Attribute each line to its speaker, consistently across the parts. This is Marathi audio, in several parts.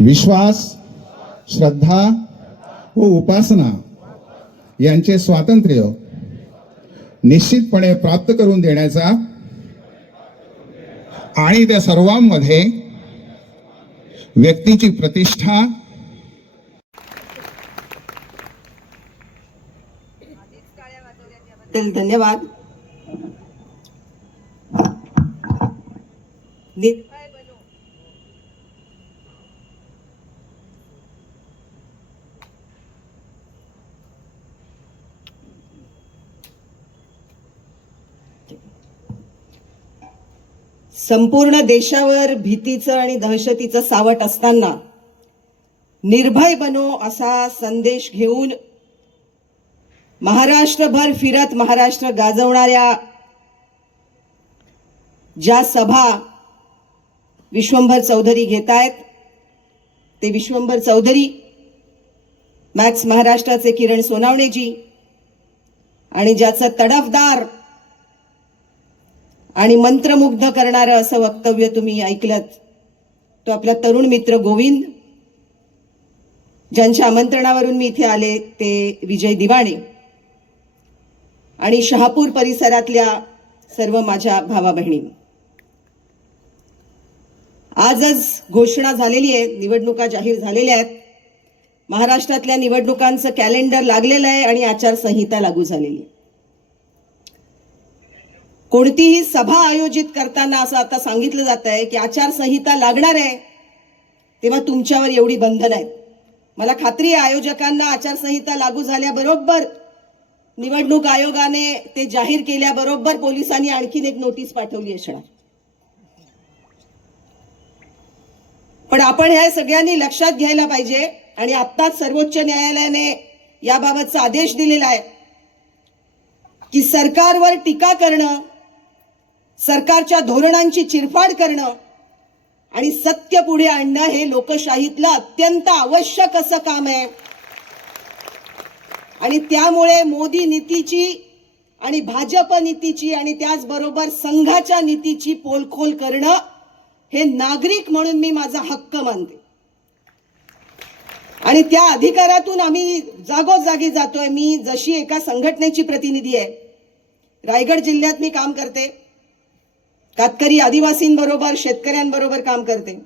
Speaker 1: विश्वास श्रद्धा व उपासना यांचे स्वातंत्र्य निश्चितपणे प्राप्त करून देण्याचा आणि त्या सर्वांमध्ये व्यक्तीची प्रतिष्ठा
Speaker 2: धन्यवाद. संपूर्ण देशावर भीतीचं आणि दहशतीचं सावट असताना निर्भय बनो असा संदेश घेऊन महाराष्ट्रभर फिरत महाराष्ट्र गाजवणाऱ्या ज्या सभा विश्वंभर चौधरी घेत आहेत ते विश्वंभर चौधरी मॅक्स महाराष्ट्राचे किरण सोनावणेजी आणि ज्याचं तडफदार आणि मंत्रमुग्ध करणारं असं वक्तव्य तुम्ही ऐकलं तो आपला तरुण मित्र गोविंद ज्यांच्या आमंत्रणावरून मी इथे आले ते विजय दिवाणे. आणि शहापूर परिसरातल्या सर्व माझ्या भावा बहिणी आजच घोषणा झालेली आहे निवडणुका जाहीर झालेल्या आहेत. महाराष्ट्रातल्या निवडणुकांचं कॅलेंडर लागलेलं आहे आणि आचारसंहिता लागू झालेली आहे. कोणतीही सभा आयोजित करताना असं आता सांगितलं जात आहे की आचारसंहिता लागणार आहे तेव्हा तुमच्यावर एवढी बंधन आहेत. मला खात्री आहे आयोजकांना आचारसंहिता लागू झाल्याबरोबर निवडणूक आयोगाने ते जाहीर केल्याबरोबर पोलिसांनी आणखीन एक नोटीस पाठवली असणार. पण आपण ह्या सगळ्यांनी लक्षात घ्यायला पाहिजे आणि आत्ताच सर्वोच्च न्यायालयाने याबाबतचा आदेश दिलेला आहे की सरकारवर टीका करणं सरकारच्या धोरणांची चिरफाड करणं आणि सत्य पुढे आणणं हे लोकशाहीतलं अत्यंत आवश्यक असं काम आहे. आणि त्यामुळे मोदी नीतीची आणि भाजप नीतीची आणि त्याचबरोबर संघाच्या नीतीची पोलखोल करणं हे नागरिक म्हणून मी माझा हक्क मानते. आणि त्या अधिकारातून आम्ही जागोजागी जातोय. मी जशी एका संघटनेची प्रतिनिधी आहे रायगड जिल्ह्यात मी काम करते. कातकरी आदिवासींबरोबर शेतकऱ्यांबरोबर काम करते.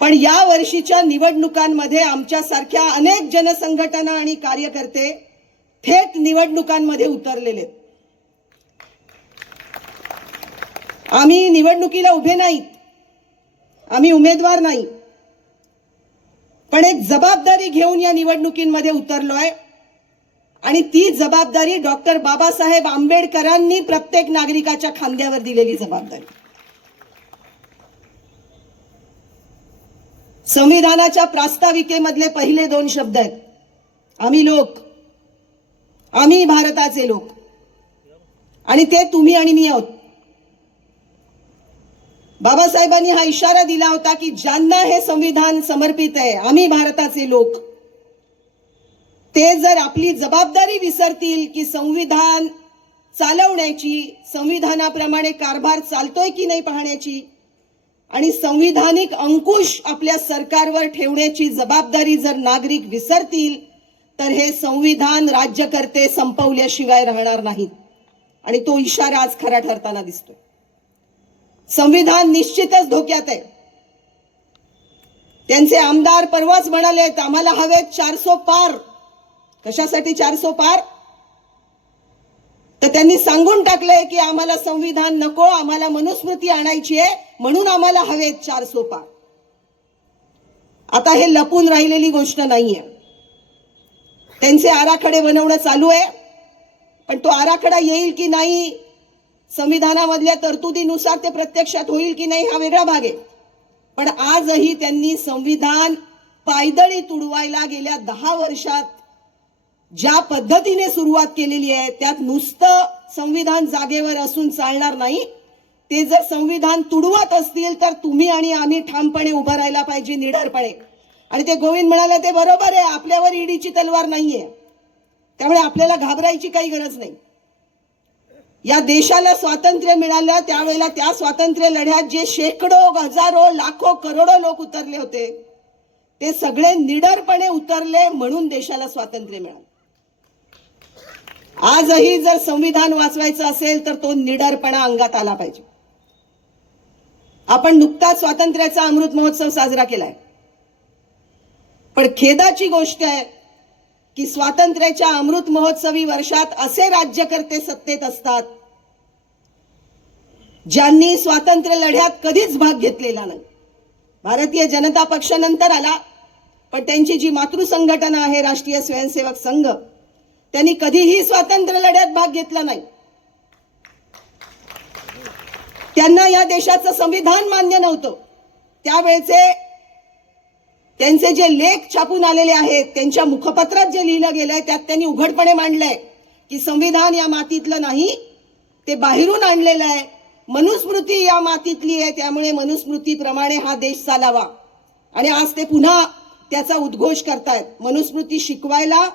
Speaker 2: पण या वर्षीच्या निवडणुकांमध्ये आमच्यासारख्या अनेक जनसंघटना आणि कार्यकर्ते थेट निवडणुकांमध्ये उतरलेले आम्ही निवडणुकीला उभे नाहीत. आम्ही उमेदवार नाही. पण एक जबाबदारी घेऊन या निवडणुकींमध्ये उतरलोय. आणि ती जबाबदारी डॉक्टर बाबासाहेब आंबेडकरांनी प्रत्येक नागरिकाच्या खांद्यावर दिलेली जबाबदारी. संविधानाच्या प्रास्ताविकेमधले पहिले दोन शब्द आहेत. आम्ही लोक. आम्ही भारताचे लोक. आणि ते तुम्ही आणि मी आहोत. बाबासाहेबांनी हा इशारा दिला होता की ज्यांना हे संविधान समर्पित आहे आम्ही भारताचे लोक. ते जर आपली जबाबदारी विसरतील की संविधान चालवण्याची संविधानाप्रमाणे कारभार चालतोय की नाही पाहण्याची आणि संविधानिक अंकुश आपल्या सरकारवर ठेवण्याची जबाबदारी जर नागरिक विसरतील तर हे संविधान राज्यकर्ते संपवल्याशिवाय राहणार नाहीत. आणि तो इशारा आज खरा ठरताना दिसतोय. संविधान निश्चितच धोक्यात आहे. त्यांचे आमदार परवाच आहेत आम्हाला हवेत चारसो पार कशासाठी चारसो पार? तर त्यांनी सांगून टाकलंय की आम्हाला संविधान नको आम्हाला मनुस्मृती आणायची आहे म्हणून आम्हाला हवेत चारसो पार. आता हे लपून राहिलेली गोष्ट नाहीये. त्यांचे आराखडे बनवणं चालू आहे पण तो आराखडा येईल की नाही संविधानामधल्या तरतुदीनुसार ते प्रत्यक्षात होईल की नाही हा वेगळा भाग आहे. पण आजही त्यांनी संविधान पायदळी तुडवायला गेल्या दहा वर्षात ज्या पद्धतीने सुरुवात केलेली आहे त्यात नुसतं संविधान जागेवर असून चालणार नाही. ते जर संविधान तुडवत असतील तर तुम्ही आणि आम्ही ठामपणे उभं राहायला पाहिजे निडरपणे. आणि ते गोविंद म्हणाले ते बरोबर आहे आपल्यावर ईडीची तलवार नाहीये. त्यामुळे आपल्याला घाबरायची काही गरज नाही. या देशाला स्वातंत्र्य मिळालं त्यावेळेला त्या स्वातंत्र्य लढ्यात जे शेकडो हजारो लाखो करोडो लोक उतरले होते ते सगळे निडरपणे उतरले म्हणून देशाला स्वातंत्र्य मिळालं. आजही जर संविधान वाचवायचं असेल तर तो निडरपणा अंगात आला पाहिजे. आपण नुकताच स्वातंत्र्याचा अमृत महोत्सव साजरा केलाय. पण खेदाची गोष्ट आहे की स्वातंत्र्याच्या अमृत महोत्सवी वर्षात असे राज्यकर्ते सत्तेत असतात ज्यांनी स्वातंत्र्य लढ्यात कधीच भाग घेतलेला नाही. भारतीय जनता पक्ष नंतर आला पण त्यांची जी मातृसंघटना आहे राष्ट्रीय स्वयंसेवक संघ त्यांनी कधीही स्वातंत्र्य लढ्यात भाग घेतला नाही. त्यांना या देशाचं संविधान मान्य नव्हतं. त्यावेळचे त्यांचे जे लेख छापून आलेले आहेत त्यांच्या मुखपत्रात जे लिहिलं गेलंय त्यात त्यांनी उघडपणे मांडलंय की संविधान या मातीतलं नाही ते बाहेरून आणलेलं आहे. मनुस्मृती या मातीतली आहे त्यामुळे मनुस्मृतीप्रमाणे हा देश चालावा. आणि आज ते पुन्हा त्याचा उद्घोष करतायत. मनुस्मृती शिकवायला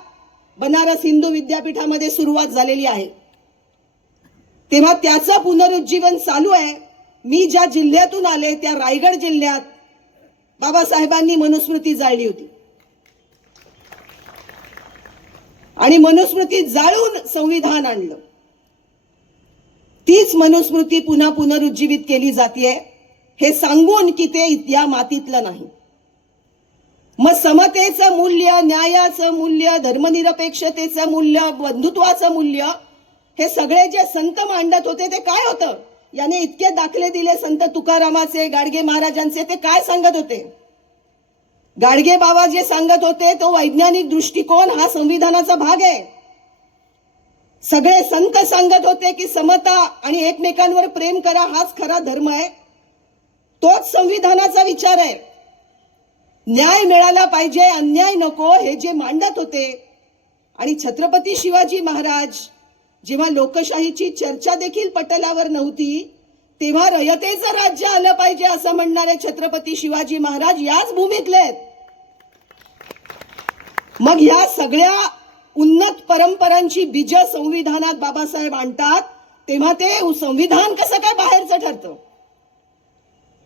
Speaker 2: बनारस हिंदू विद्यापीठामध्ये सुरुवात झालेली आहे. तेव्हा त्याचं पुनरुज्जीवन चालू आहे. मी ज्या जिल्ह्यातून आले त्या रायगड जिल्ह्यात बाबासाहेबांनी मनुस्मृती जाळली होती. आणि मनुस्मृती जाळून संविधान आणलं. तीच मनुस्मृती पुन्हा पुनरुज्जीवित केली जाते हे सांगून की ते या मातीतलं नाही. मग समतेचं मूल्य न्यायाचं मूल्य धर्मनिरपेक्षतेचं मूल्य बंधुत्वाचं मूल्य हे सगळे जे संत मांडत होते ते काय होतं? याने इतके दाखले दिले संत तुकारामाचे गाडगे महाराजांचे ते काय सांगत होते? गाडगे बाबा जे सांगत होते तो वैज्ञानिक दृष्टिकोन हा संविधानाचा भाग आहे. सगळे संत सांगत होते की समता आणि एकमेकांवर प्रेम करा हाच खरा धर्म आहे. तोच संविधानाचा विचार आहे. न्याय मिळाला पाहिजे अन्याय नको हे जे मांडत होते. आणि छत्रपती शिवाजी महाराज जेव्हा लोकशाहीची चर्चा देखील पटलावर नव्हती तेव्हा रयतेचं राज्य आलं पाहिजे असं म्हणणारे छत्रपती शिवाजी महाराज याच भूमीतले आहेत. मग या सगळ्या उन्नत परंपरांची बीज संविधानात बाबासाहेब आणतात तेव्हा ते संविधान कसं काय बाहेरचं ठरतं?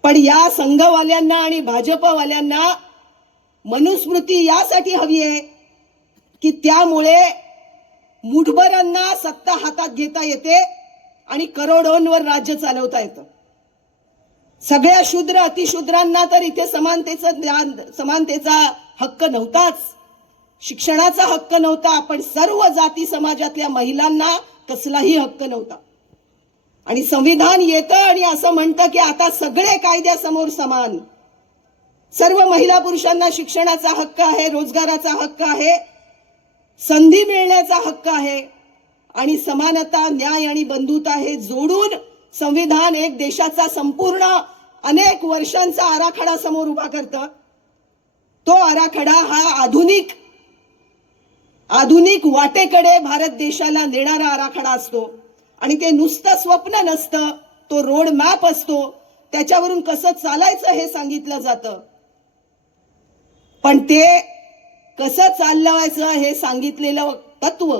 Speaker 2: पण या संघवाल्यांना आणि भाजपवाल्यांना मनुस्मृती यासाठी हवी आहे की त्यामुळे मुठभरांना सत्ता हातात घेता येते आणि करोडोंवर राज्य चालवता येतं. सगळ्या शूद्र अतिशूद्रांना तर इथे समानतेचं ज्ञान समानतेचा हक्क नव्हताच. शिक्षणाचा हक्क नव्हता पण सर्व जाती समाजातल्या महिलांना कसलाही हक्क नव्हता. आणि संविधान येतं आणि असं म्हणतं की आता सगळे कायद्यासमोर समान. सर्व महिला पुरुषांना शिक्षणाचा हक्क आहे रोजगाराचा हक्क आहे संधी मिळण्याचा हक्क आहे आणि समानता न्याय आणि बंधुता हे जोडून संविधान एक देशाचा संपूर्ण अनेक वर्षांचा आराखडा समोर उभा करतं. तो आराखडा हा आधुनिक आधुनिक वाटेकडे भारत देशाला नेणारा आराखडा असतो. आणि ते नुसतं स्वप्न नसतं तो रोड मॅप असतो. त्याच्यावरून कसं चालायचं हे सांगितलं जातं. पण ते कसं चालवायचं हे सांगितलेलं तत्व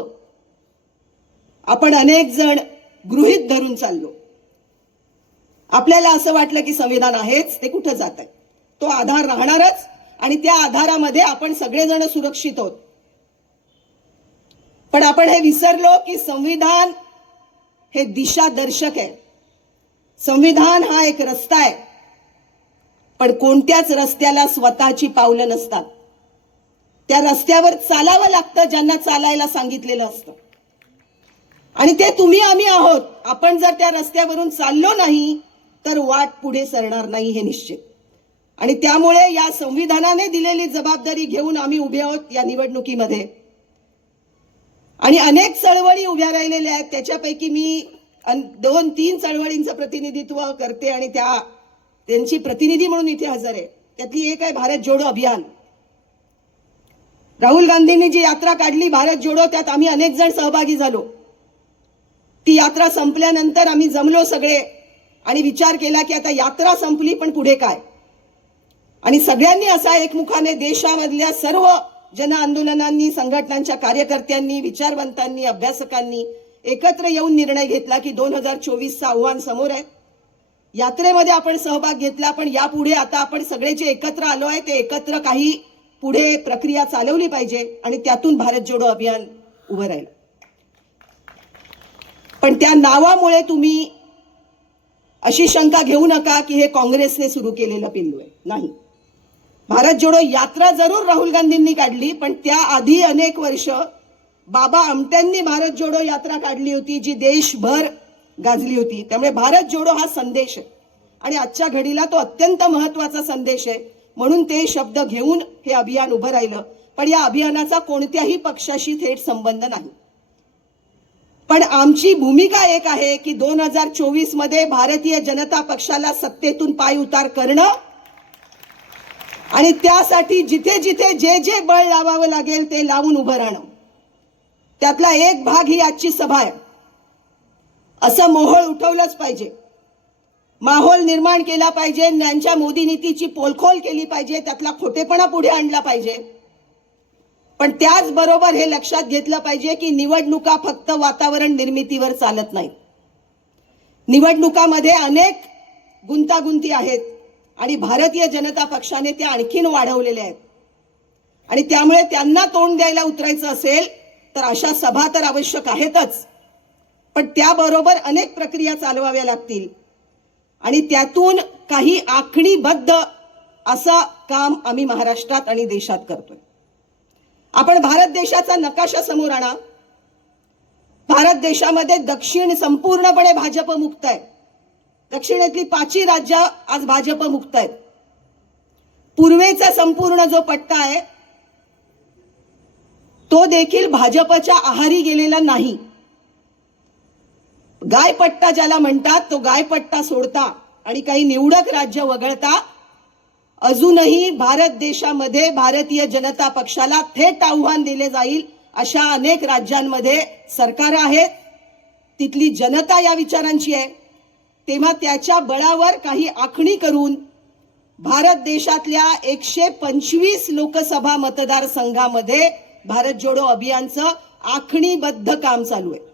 Speaker 2: आपण अनेक जण गृहित धरून चाललो. आपल्याला असं वाटलं की संविधान आहेच ते कुठं जात आहे तो आधार राहणारच आणि त्या आधारामध्ये आपण सगळेजण सुरक्षित आहोत. पण आपण हे विसरलो की संविधान हे दिशादर्शक आहे. संविधान हा एक रस्ता आहे. पण कोणत्याच रस्त्याला स्वतःची पावलं नसतात. त्या रस्त्यावर चालावं लागतं ज्यांना चालायला सांगितलेलं असतं. आणि ते तुम्ही आम्ही आहोत. आपण जर त्या रस्त्यावरून चाललो नाही तर वाट पुढे सरणार नाही हे निश्चित. आणि त्यामुळे या संविधानाने दिलेली जबाबदारी घेऊन आम्ही उभे आहोत या निवडणुकीमध्ये. आणि अनेक चळवळी उभ्या राहिलेल्या आहेत. त्याच्यापैकी मी अन- दोन तीन चळवळींचं प्रतिनिधित्व करते आणि त्या त्यांची प्रतिनिधी म्हणून इथे हजर आहे. त्यातली एक आहे भारत जोडो अभियान. राहुल गांधींनी जी यात्रा काढली भारत जोडो त्यात आम्ही अनेक जण सहभागी झालो. ती यात्रा संपल्यानंतर आम्ही जमलो सगळे आणि विचार केला की आता यात्रा संपली पण पुढे काय? आणि सगळ्यांनी असा एकमुखाने देशामधल्या सर्व जन आंदोलनांनी संघटनांच्या कार्यकर्त्यांनी विचारवंतांनी अभ्यासकांनी एकत्र येऊन निर्णय घेतला की दोन हजार चोवीसचं आव्हान समोर आहे. यात्रेमध्ये आपण सहभाग घेतला पण यापुढे आता आपण सगळे जे एकत्र आलो आहे ते एकत्र काही पुढे प्रक्रिया चालवली पाहिजे आणि त्यातून भारत जोडो अभियान उभं राहिलं. पण त्या नावामुळे तुम्ही अशी शंका घेऊ नका की हे काँग्रेसने सुरू केलेलं पिल्लू आहे. नाही. भारत जोडो यात्रा जरूर राहुल गांधींनी काढली पण त्याआधी अनेक वर्ष बाबा आमट्यांनी भारत जोडो यात्रा काढली होती जी देशभर गाजली होती. त्यामुळे भारत जोडो हा संदेश आहे. आणि आजच्या घडीला तो अत्यंत महत्त्वाचा संदेश आहे. म्हणून ते शब्द घेऊन हे अभियान उभं राहिलं. पण या अभियानाचा कोणत्याही पक्षाशी थेट संबंध नाही. पण आमची भूमिका एक आहे की दोन हजार चोवीसमध्ये भारतीय जनता पक्षाला सत्तेतून पाय उतार करणं. आणि त्यासाठी जिथे जिथे जे जे बळ लावावं लागेल ते लावून उभं राहणं. त्यातला एक भाग ही आजची सभा आहे. असं मोहोळ उठवलंच पाहिजे. माहोल निर्माण केला पाहिजे त्यांच्या मोदी नीतीची पोलखोल केली पाहिजे त्यातला खोटेपणा पुढे आणला पाहिजे. पण त्याचबरोबर हे लक्षात घेतलं पाहिजे की निवडणुका फक्त वातावरण निर्मितीवर चालत नाही निवडणुकामध्ये अनेक गुंतागुंती आहेत आणि भारतीय जनता पक्षाने त्या आणखीन वाढवलेल्या आहेत. आणि त्यामुळे त्यांना तोंड द्यायला उतरायचं असेल तर अशा सभा तर आवश्यक आहेतच. पण त्याबरोबर अनेक प्रक्रिया चालवाव्या लागतील. आणि त्यातून काही आखणीबद्ध असं काम आम्ही महाराष्ट्रात आणि देशात करतोय. आपण भारत देशाचा नकाशा समोर आणा. भारत देशामध्ये दक्षिण संपूर्णपणे भाजप मुक्त आहे. दक्षिणेतली पाचही राज्य आज भाजप मुक्त आहेत. पूर्वेचा संपूर्ण जो पट्टा आहे तो देखील भाजपच्या आहारी गेलेला नाही. गायपट्टा ज्याला म्हणतात तो गायपट्टा सोडता आणि काही निवडक राज्य वगळता अजूनही भारत देशामध्ये भारतीय जनता पक्षाला थेट आव्हान दिले जाईल अशा अनेक राज्यांमध्ये सरकार आहेत तिथली जनता या विचारांची आहे. तेव्हा त्याच्या बळावर काही आखणी करून भारत देशातल्या एकशे पंचवीस लोकसभा मतदारसंघामध्ये भारत जोडो अभियानचं आखणीबद्ध काम चालू आहे.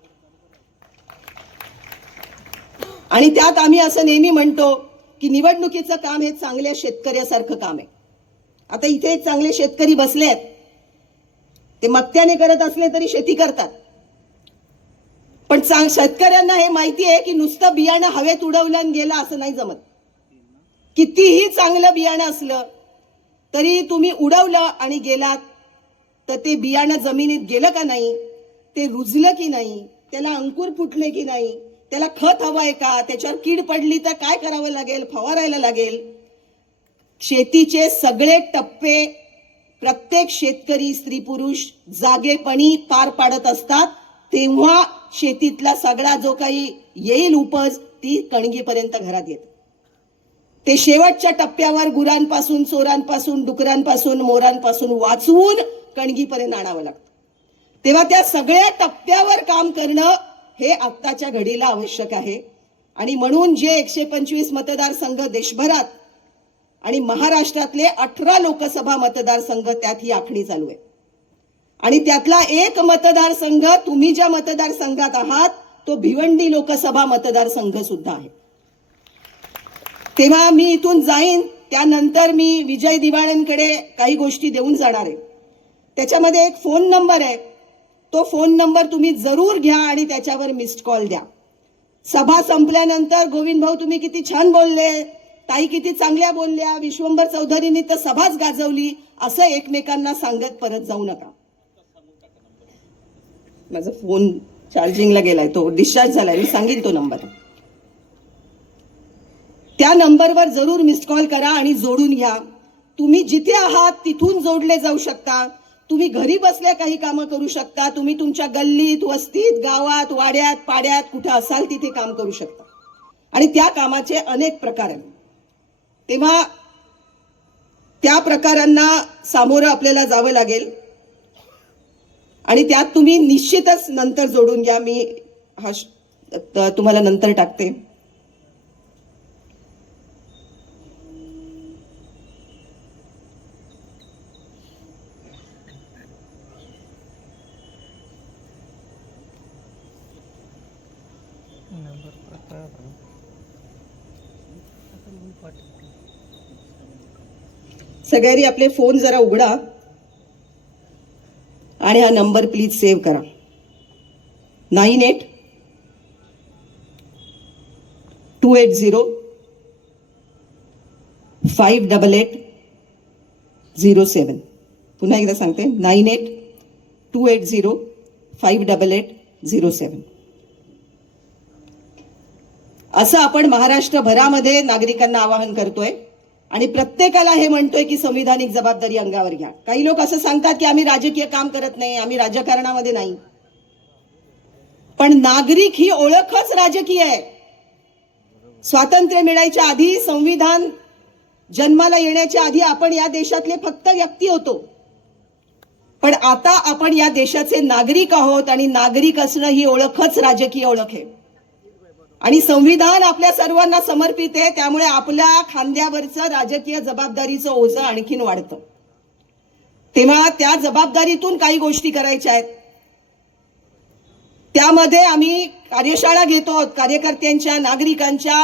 Speaker 2: आणि त्यात आम्ही असं नेहमी म्हणतो की निवडणुकीचं काम हे चांगल्या शेतकऱ्यासारखं काम आहे. आता इथे चांगले शेतकरी बसले आहेत. ते मक्त्याने करत असले तरी शेती करतात. पण चांग शेतकऱ्यांना हे माहिती आहे की नुसतं बियाणं हवेत उडवलं आणि गेलं असं नाही जमत. कितीही चांगलं बियाणं असलं तरी तुम्ही उडवलं आणि गेलात तर ते बियाणं जमिनीत गेलं का नाही ते रुजलं की नाही त्याला अंकुर फुटले की नाही त्याला खत हवं आहे का? त्याच्यावर कीड पडली तर काय करावं लागेल? फवारायला लागेल. शेतीचे सगळे टप्पे प्रत्येक शेतकरी स्त्री पुरुष जागेपणी पार पाडत असतात. तेव्हा शेतीतला सगळा जो काही येईल उपज ती कणगीपर्यंत घरात येते. ते शेवटच्या टप्प्यावर गुरांपासून चोरांपासून डुकरांपासून मोरांपासून वाचवून कणगीपर्यंत आणावं लागतं. तेव्हा त्या सगळ्या टप्प्यावर काम करणं हे आत्ताच्या घडीला आवश्यक आहे. आणि म्हणून जे एकशे पंचवीस मतदारसंघ देशभरात आणि महाराष्ट्रातले अठरा लोकसभा मतदारसंघ त्यात ही आखणी चालू आहे. आणि त्यातला एक मतदारसंघ तुम्ही ज्या मतदारसंघात आहात तो भिवंडी लोकसभा मतदारसंघ सुद्धा आहे. तेव्हा मी इथून जाईन त्यानंतर मी विजय दिवाळ्यांकडे काही गोष्टी देऊन जाणार आहे. त्याच्यामध्ये एक फोन नंबर आहे. तो फोन नंबर तुम्ही जरूर घ्या आणि त्याच्यावर मिस्ड कॉल द्या. सभा संपल्यानंतर गोविंद भाऊ तुम्ही किती छान बोलले ताई किती चांगल्या बोलल्या विश्वंभर चौधरींनी तर सभाच गाजवली असं एकमेकांना सांगत परत जाऊ नका. माझा फोन चार्जिंगला गेलाय तो डिस्चार्ज झालाय मी सांगेन तो नंबर. त्या नंबरवर जरूर मिस्ड कॉल करा आणि जोडून घ्या. तुम्ही जिथे आहात तिथून जोडले जाऊ शकता. तुम्ही घरी बसल्या काही कामं करू शकता. तुम्ही तुमच्या गल्लीत वस्तीत गावात वाड्यात पाड्यात कुठे असाल तिथे काम करू शकता. आणि त्या कामाचे अनेक प्रकार आहेत. तेव्हा त्या प्रकारांना सामोरं आपल्याला जावं लागेल. आणि त्यात तुम्ही निश्चितच नंतर जोडून घ्या. मी हा श- तुम्हाला नंतर टाकते. सगळ्यांनी आपले फोन जरा उघडा आणि हा नंबर प्लीज सेव्ह करा. Nine eight two eight zero five double eight zero seven पुन्हा एकदा सांगते nine eight two eight zero five double eight zero seven असं आपण महाराष्ट्रभरामध्ये नागरिकांना आवाहन करतोय. आणि प्रत्येकाला हे म्हणतोय की संविधानिक जबाबदारी अंगावर घ्या. काही लोक असं सांगतात की आम्ही राजकीय काम करत नाही आम्ही राजकारणामध्ये नाही. पण नागरिक ही ओळखच राजकीय आहे. स्वातंत्र्य मिळायच्या आधी संविधान जन्माला येण्याच्या आधी आपण या देशातले फक्त व्यक्ती होतो. पण आता आपण या देशाचे नागरिक आहोत आणि नागरिक असणं ही ओळखच राजकीय ओळख आहे. आणि संविधान आपल्या सर्वांना समर्पित आहे त्यामुळे आपल्या खांद्यावरचं राजकीय जबाबदारीचं ओझं आणखीन वाढतं. तेव्हा त्या जबाबदारीतून काही गोष्टी करायच्या आहेत. त्यामध्ये आम्ही कार्यशाळा घेतो आहोत कार्यकर्त्यांच्या नागरिकांच्या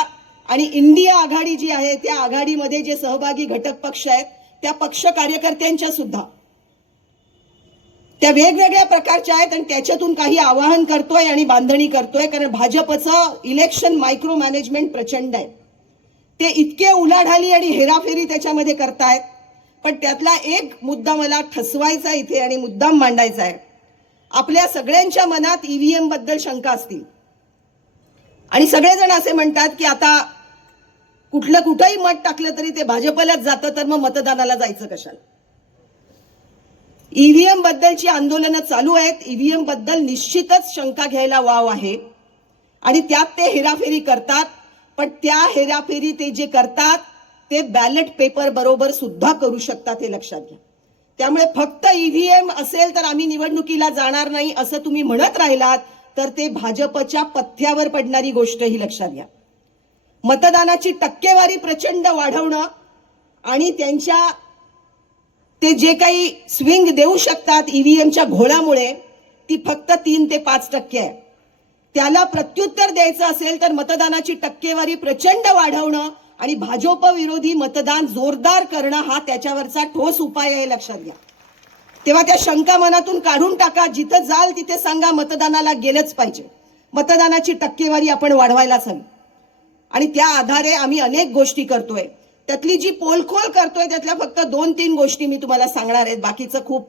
Speaker 2: आणि इंडिया आघाडी जी आहे त्या आघाडीमध्ये जे सहभागी घटक पक्ष आहेत त्या पक्ष कार्यकर्त्यांच्या सुद्धा. त्या वेगवेगळ्या प्रकारच्या आहेत आणि त्याच्यातून काही आवाहन करतोय आणि बांधणी करतोय कारण भाजपचं इलेक्शन मायक्रो मॅनेजमेंट प्रचंड आहे. ते इतके उलाढाली आणि हेराफेरी त्याच्यामध्ये करतायत. पण त्यातला एक मुद्दा मला ठसवायचा इथे आणि मुद्दाम मांडायचा आहे. आपल्या सगळ्यांच्या मनात ईव्हीएमबद्दल शंका असतील. आणि सगळेजण असे म्हणतात की आता कुठलं कुठंही मत टाकलं तरी ते भाजपलाच जातं तर मग मतदानाला जायचं कशाला? ईव्हीएम बद्दलची आंदोलनं चालू आहेत. ईव्हीएमबद्दल निश्चितच शंका घ्यायला वाव आहे. आणि त्यात ते हेराफेरी करतात. पण त्या हेराफेरी ते जे करतात ते बॅलेट पेपर बरोबर सुद्धा करू शकतात हे लक्षात घ्या. त्यामुळे फक्त ईव्हीएम असेल तर आम्ही निवडणुकीला जाणार नाही असं तुम्ही म्हणत राहिलात तर ते भाजपच्या पथ्यावर पडणारी गोष्ट ही लक्षात घ्या. मतदानाची टक्केवारी प्रचंड वाढवणं आणि त्यांच्या ते जे काही स्विंग देऊ शकतात ईव्हीएमच्या घोळामुळे ती फक्त तीन ते पाच टक्के आहे. त्याला प्रत्युत्तर द्यायचं असेल तर मतदानाची टक्केवारी प्रचंड वाढवणं आणि भाजप विरोधी मतदान जोरदार करणं हा त्याच्यावरचा ठोस उपाय आहे लक्षात घ्या. तेव्हा त्या शंका मनातून काढून टाका जिथं जाल तिथे सांगा मतदानाला गेलंच पाहिजे. मतदानाची टक्केवारी आपण वाढवायलाच हवी. आणि त्या आधारे आम्ही अनेक गोष्टी करतोय. त्यातली जी पोलखोल करतोय त्यातल्या फक्त दोन तीन गोष्टी मी तुम्हाला सांगणार आहेत. बाकीचं खूप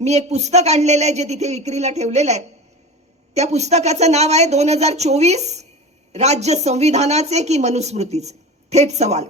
Speaker 2: मी एक पुस्तक आणलेलं आहे जे तिथे विक्रीला ठेवलेलं आहे. त्या पुस्तकाचं नाव आहे दोन हजार चोवीस राज्य संविधानाचे की मनुस्मृतीचे? थेट सवाल.